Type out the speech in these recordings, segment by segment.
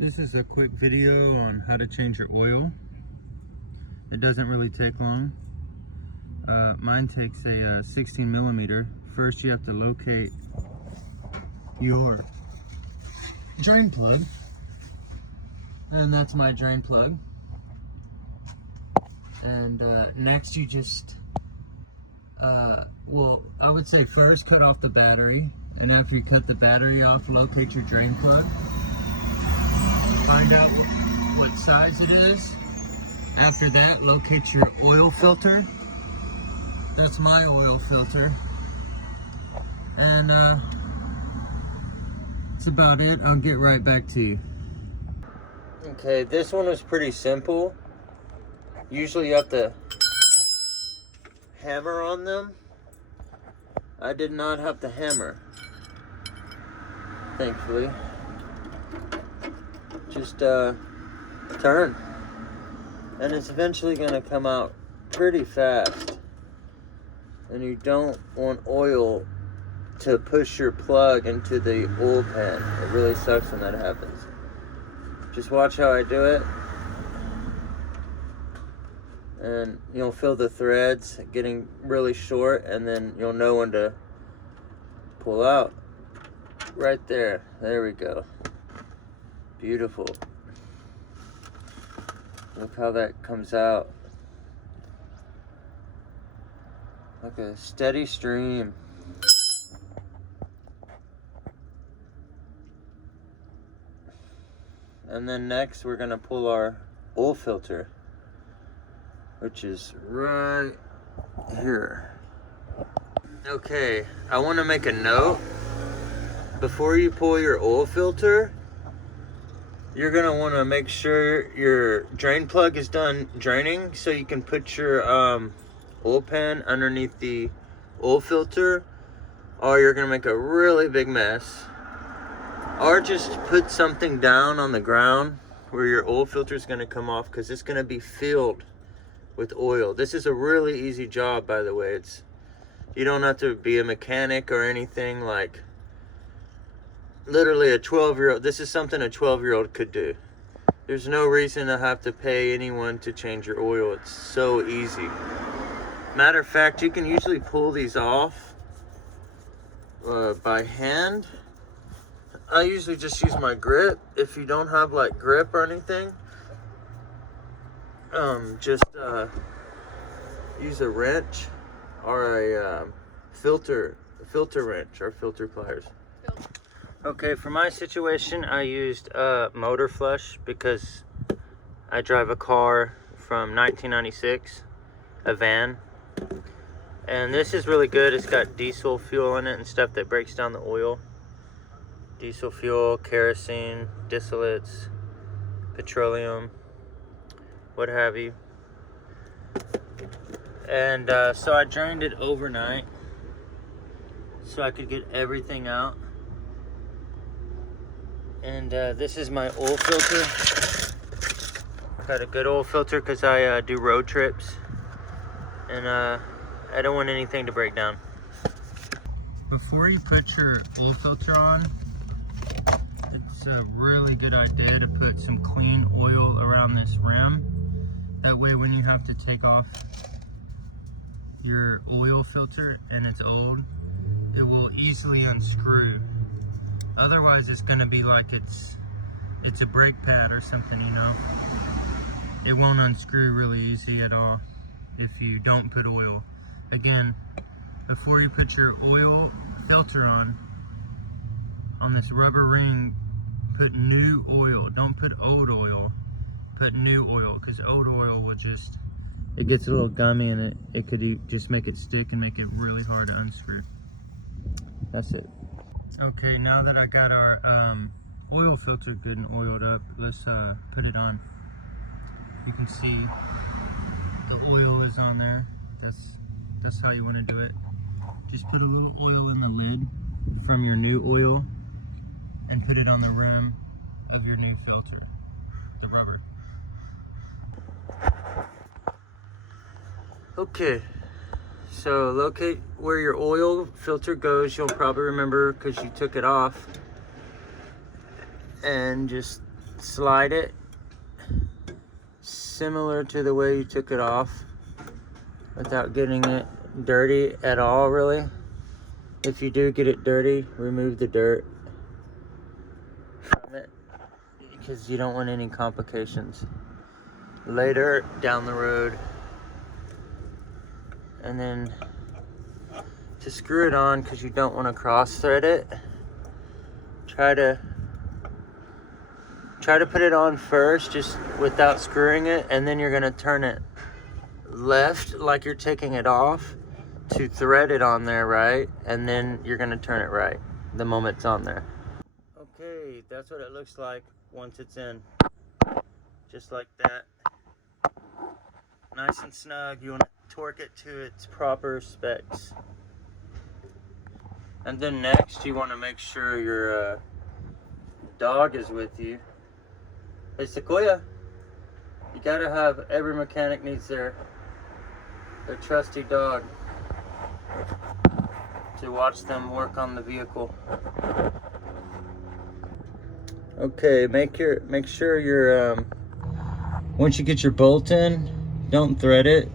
This is a quick video on how to change your oil. It doesn't really take long. Mine takes a 16 millimeter. First you have to locate your drain plug. And that's my drain plug. And next you just, well, I would say first cut off the battery. And after you cut the battery off, locate your drain plug. Find out what size it is. After that, locate your oil filter. That's my oil filter. And that's about it. I'll get right back to you. Okay, this one was pretty simple. Usually you have to hammer on them. I did not have to hammer, thankfully. Just turn, and it's eventually going to come out pretty fast. And you don't want oil to push your plug into the oil pan. It really sucks when that happens. Just watch how I do it, and you'll feel the threads getting really short, and then you'll know when to pull out. Right there. There we go. Beautiful. Look how that comes out. Like a steady stream. And then next we're gonna pull our oil filter, which is right here. Okay, I wanna make a note. Before you pull your oil filter, you're gonna wanna make sure your drain plug is done draining so you can put your oil pan underneath the oil filter, or you're gonna make a really big mess. Or just put something down on the ground where your oil filter is gonna come off, because it's gonna be filled with oil. This is a really easy job, by the way. You don't have to be a mechanic or anything. Like, literally a 12-year-old, this is something a 12-year-old could do. There's no reason to have to pay anyone to change your oil. It's so easy. Matter of fact, you can usually pull these off by hand. I usually just use my grip. If you don't have like grip or anything, just use a wrench or a filter wrench or filter pliers. Okay, for my situation, I used motor flush because I drive a car from 1996, a van. And this is really good. It's got diesel fuel in it and stuff that breaks down the oil. Diesel fuel, kerosene, distillates, petroleum, what have you. And so I drained it overnight so I could get everything out. And this is my oil filter. Got a good oil filter because I do road trips, and I don't want anything to break down. Before you put your oil filter on, it's a really good idea to put some clean oil around this rim. That way when you have to take off your oil filter and it's old, it will easily unscrew. Otherwise it's going to be like it's a brake pad or something, you know. It won't unscrew really easy at all if you don't put oil. Again, before you put your oil filter on this rubber ring, put new oil. Don't put old oil. Put new oil, because old oil will just, it gets a little gummy and it could just make it stick and make it really hard to unscrew. That's it. Okay, now that I got our oil filter good and oiled up, let's put it on. You can see the oil is on there. That's how you want to do it. Just put a little oil in the lid from your new oil and put it on the rim of your new filter, the rubber. Okay, so locate where your oil filter goes. You'll probably remember because you took it off. And just slide it similar to the way you took it off without getting it dirty at all, really. If you do get it dirty, remove the dirt from it because you don't want any complications later down the road. And then to screw it on, because you don't want to cross thread it, try to put it on first just without screwing it, and then you're going to turn it left like you're taking it off to thread it on there, right? And then you're going to turn it right the moment it's on there. Okay, that's what it looks like once it's in. Just like that. Nice and snug. You want to torque it to its proper specs. And then next you want to make sure your dog is with you. Hey Sequoia, you gotta have, every mechanic needs their trusty dog to watch them work on the vehicle. Okay, make sure your once you get your bolt in, don't thread it.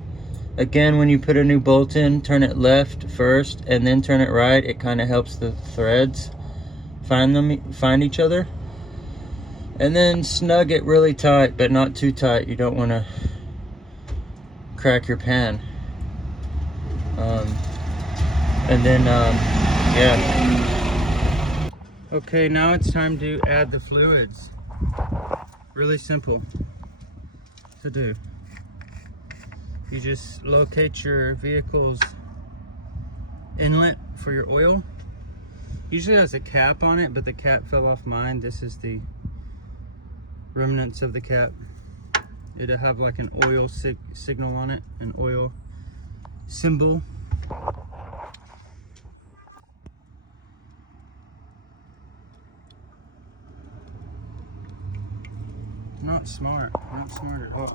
Again, when you put a new bolt in, turn it left first and then turn it right. It kind of helps the threads find each other. And then snug it really tight, but not too tight. You don't want to crack your pan. And then, yeah. Okay, now it's time to add the fluids. Really simple to do. You just locate your vehicle's inlet for your oil. Usually has a cap on it, but the cap fell off mine. This is the remnants of the cap. It'll have like an oil signal on it, an oil symbol. Not smart at all.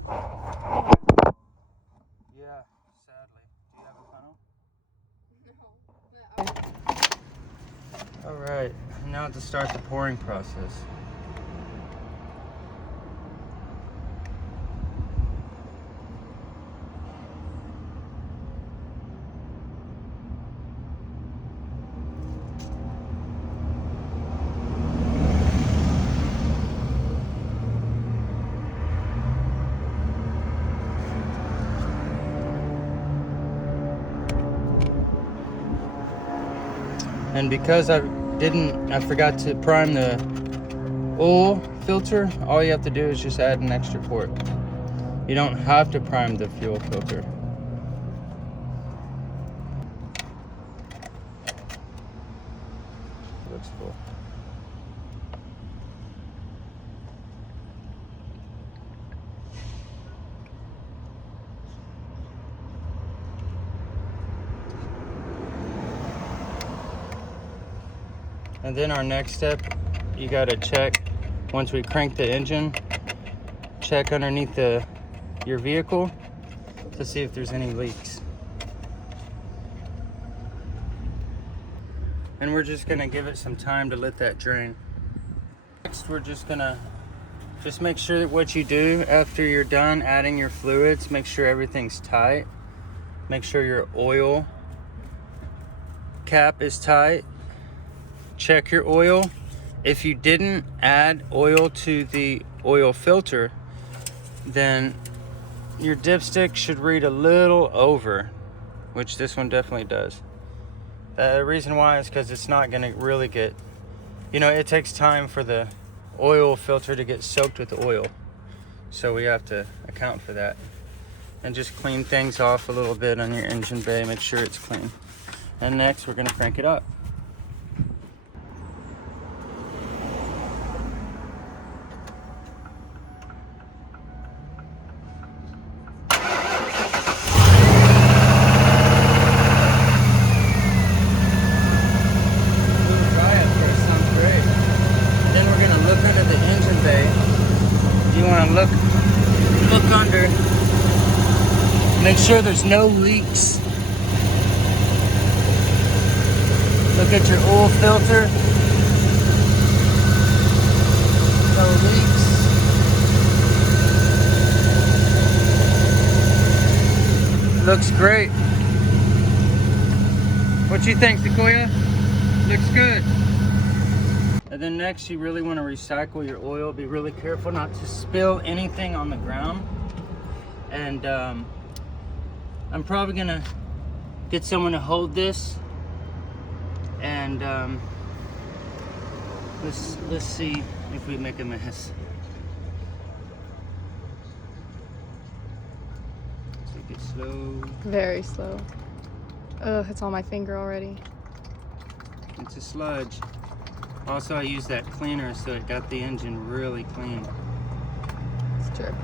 Yeah, sadly. Do you have a funnel? No. All right, now to start the pouring process. And because I forgot to prime the oil filter, all you have to do is just add an extra quart. You don't have to prime the fuel filter. Looks cool. And then our next step, you gotta check, once we crank the engine, check underneath your vehicle to see if there's any leaks. And we're just gonna give it some time to let that drain. Next, we're just gonna make sure that what you do after you're done adding your fluids, make sure everything's tight. Make sure your oil cap is tight. Check your oil. If you didn't add oil to the oil filter, then your dipstick should read a little over, which this one definitely does. The reason why is because it's not going to really get, it takes time for the oil filter to get soaked with the oil. So we have to account for that. And just clean things off a little bit on your engine bay, make sure it's clean. And next we're going to crank it up. Look under, make sure there's no leaks. Look at your oil filter, no leaks. Looks great. What you think, Sequoia? Looks good. And then next, you really want to recycle your oil. Be really careful not to spill anything on the ground. And I'm probably gonna get someone to hold this. And let's see if we make a mess. Take it slow. Very slow. Ugh, it's on my finger already. It's a sludge. Also, I used that cleaner, so it got the engine really clean. It's dripping.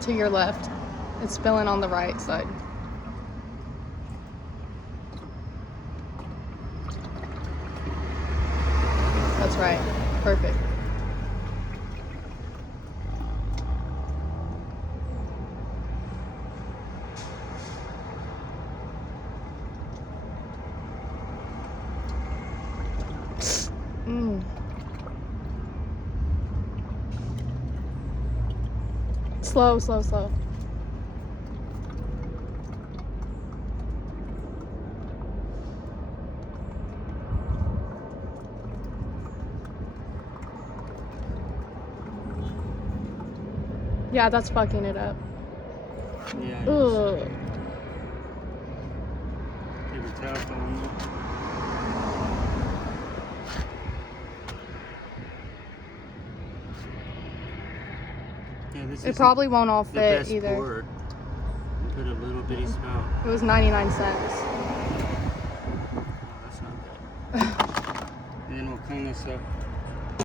To your left. It's spilling on the right side. That's right. Perfect. Slow, slow, slow. Yeah, that's fucking it up. Yeah. Ugh. Paper towel on it. Yeah, this It probably won't all the fit best either. board. Put a little bitty spout. It was 99 cents. Oh, that's not bad. And then we'll clean this up.